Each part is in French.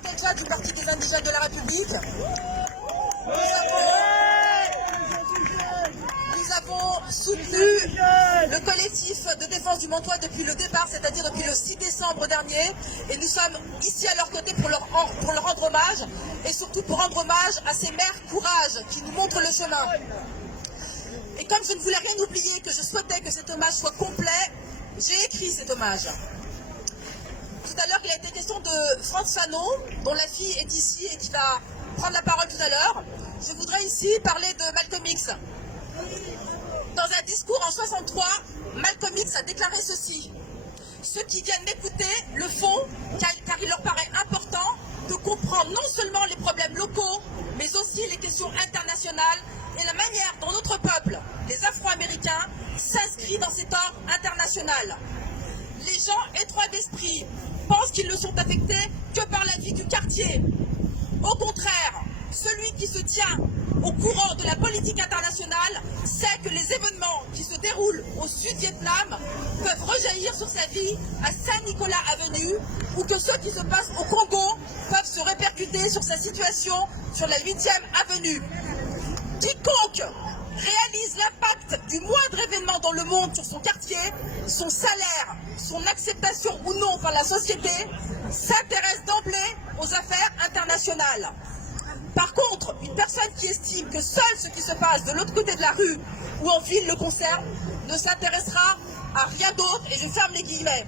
Déjà du Parti des indigènes de la République. Nous avons soutenu le collectif de défense du Montois depuis le départ, c'est-à-dire depuis le 6 décembre dernier. Et nous sommes ici à leur côté pour leur rendre hommage et surtout pour rendre hommage à ces mères courage qui nous montrent le chemin. Et comme je ne voulais rien oublier, que je souhaitais que cet hommage soit complet, j'ai écrit cet hommage. Tout à l'heure, il a été question de Frantz Fanon, dont la fille est ici et qui va prendre la parole tout à l'heure. Je voudrais ici parler de Malcolm X. Dans un discours en 63, Malcolm X a déclaré ceci. Ceux qui viennent m'écouter le font car il leur paraît important de comprendre non seulement les problèmes locaux, mais aussi les questions internationales et la manière dont notre peuple, les Afro-Américains, s'inscrit dans cet ordre international. Les gens étroits d'esprit pensent qu'ils ne sont affectés que par la vie du quartier. Au contraire, celui qui se tient au courant de la politique internationale sait que les événements qui se déroulent au Sud-Vietnam peuvent rejaillir sur sa vie à Saint-Nicolas Avenue ou que ceux qui se passent au Congo peuvent se répercuter sur sa situation sur la 8e Avenue. Quiconque réalise l'impact du moindre événement dans le monde sur son quartier, son salaire, son acceptation ou non par la société, s'intéresse d'emblée aux affaires internationales. Par contre, une personne qui estime que seul ce qui se passe de l'autre côté de la rue ou en ville le concerne ne s'intéressera à rien d'autre, et je ferme les guillemets.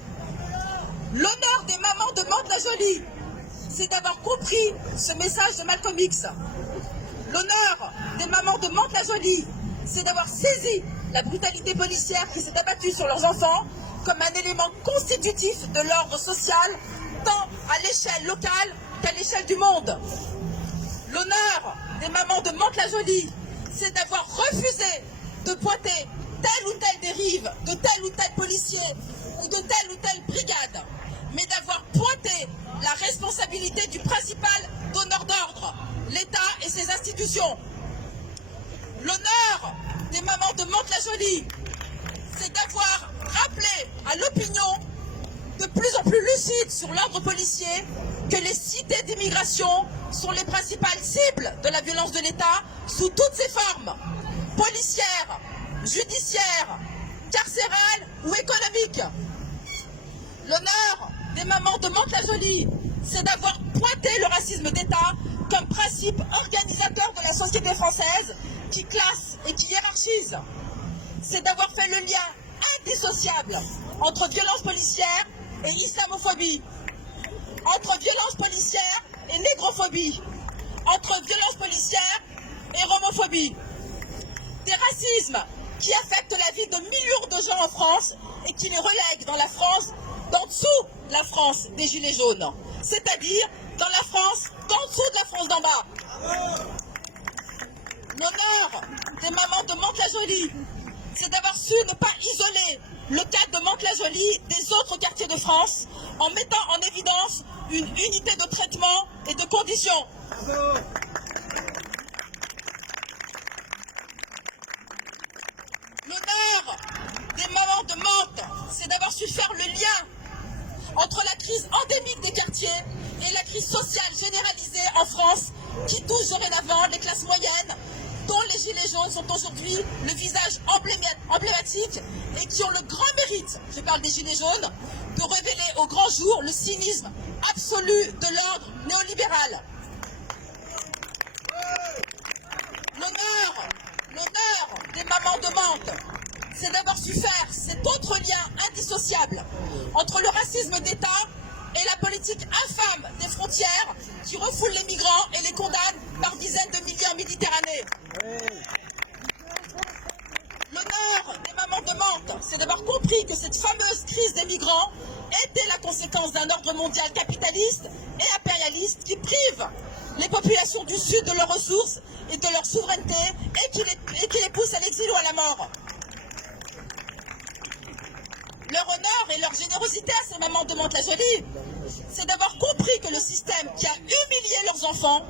L'honneur des mamans de Mantes-la-Jolie, c'est d'avoir compris ce message de Malcolm X. L'honneur des mamans de Mantes-la-Jolie, c'est d'avoir saisi la brutalité policière qui s'est abattue sur leurs enfants comme un élément constitutif de l'ordre social, tant à l'échelle locale qu'à l'échelle du monde. L'honneur des mamans de Mantes-la-Jolie, c'est d'avoir refusé de pointer telle ou telle dérive de tel ou tel policier ou de telle ou telle brigade, mais d'avoir pointé la responsabilité du principal donneur d'ordre, l'État et ses institutions. L'honneur des mamans de Mantes-la-Jolie, c'est d'avoir rappelé à l'opinion de plus en plus lucide sur l'ordre policier que les cités d'immigration sont les principales cibles de la violence de l'État sous toutes ses formes, policières, judiciaires, carcérales ou économiques. L'honneur des mamans de Mantes-la-Jolie, c'est d'avoir pointé le racisme d'État comme principe organisateur de la société française qui classe et qui hiérarchise. C'est d'avoir fait le lien indissociable entre violence policière et islamophobie, entre violence policière et négrophobie, entre violence policière et homophobie. Des racismes qui affectent la vie de millions de gens en France et qui les relèguent dans la France, d'en dessous la France des Gilets jaunes, c'est-à-dire dans la France d'en dessous de la France d'en bas. L'honneur des mamans de Mantes-la-Jolie, c'est d'avoir su ne pas isoler le cas de Mantes-la-Jolie des autres quartiers de France en mettant en évidence une unité de traitement et de conditions. L'honneur des mamans de Mantes, c'est d'avoir su faire le lien entre la crise endémique des quartiers et la crise sociale généralisée en France qui touche dorénavant les classes moyennes, dont les Gilets jaunes sont aujourd'hui le visage emblématique et qui ont le grand mérite, je parle des Gilets jaunes, de révéler au grand jour le cynisme absolu de l'ordre néolibéral. L'honneur des mamans de Mantes, c'est d'avoir su faire cet autre lien indissociable entre le racisme d'État et la politique infâme des frontières qui refoule les migrants et les condamne par dizaines de milliers en Méditerranée. L'honneur des mamans de Mantes, c'est d'avoir compris que cette fameuse crise des migrants était la conséquence d'un ordre mondial capitaliste et impérialiste qui prive les populations du Sud de leurs ressources et de leur souveraineté et qui les pousse à l'exil ou à la mort. Leur honneur et leur générosité à ces mamans de Mantes-la-Jolie, c'est d'avoir compris que le système qui a humilié leurs enfants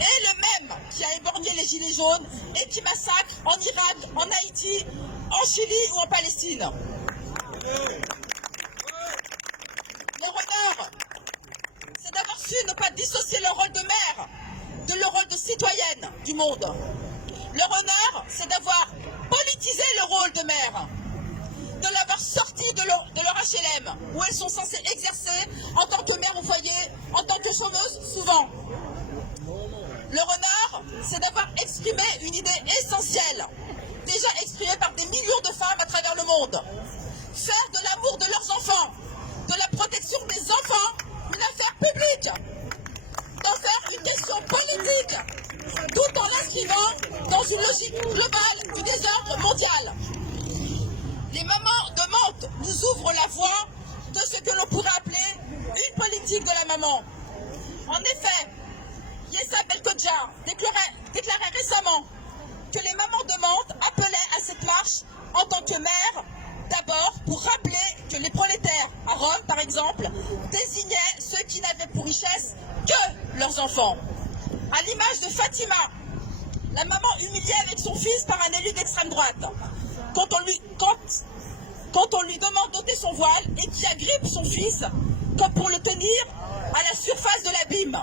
est le même qui a éborgné les Gilets jaunes et qui massacre en Irak, en Haïti, en Chili ou en Palestine. Leur honneur, c'est d'avoir su ne pas dissocier leur rôle de mère de leur rôle de citoyenne du monde. Leur honneur, c'est d'avoir politisé le rôle de mère, de l'avoir sorti de leur HLM, où elles sont censées exercer en tant que mère au foyer, en tant que chômeuse, souvent. Leur honneur, c'est d'avoir exprimé une idée essentielle, déjà exprimée par des millions de femmes à travers le monde. Faire de l'amour de leurs enfants, de la protection des enfants, une affaire publique, d'en faire une question politique, tout en l'inscrivant dans une logique globale du désordre mondial. Les mamans de Mantes nous ouvrent la voie de ce que l'on pourrait appeler une politique de la maman. En effet, Yessa Belkodja déclarait récemment que les mamans de Mantes appelaient à cette marche en tant que mères, d'abord pour rappeler que les prolétaires à Rome, par exemple, désignaient ceux qui n'avaient pour richesse que leurs enfants. À l'image de Fatima, la maman humiliée avec son fils par un élu d'extrême droite, quand on lui demande d'ôter son voile et qui agrippe son fils comme pour le tenir à la surface de l'abîme.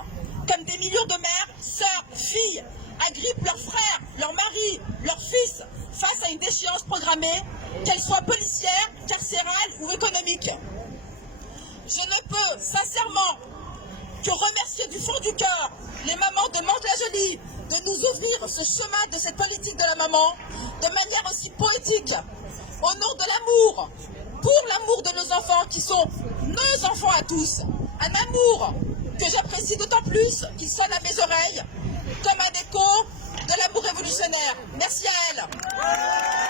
Comme des millions de mères, sœurs, filles agrippent leurs frères, leurs maris, leurs fils face à une déchéance programmée, qu'elle soit policière, carcérale ou économique. Je ne peux sincèrement que remercier du fond du cœur les mamans de Mantes-la-Jolie de nous ouvrir ce chemin de cette politique de la maman de manière aussi poétique, au nom de l'amour, pour l'amour de nos enfants qui sont nos enfants à tous, un amour que j'apprécie d'autant plus qu'il sonne à mes oreilles comme un écho de l'amour révolutionnaire. Merci à elle.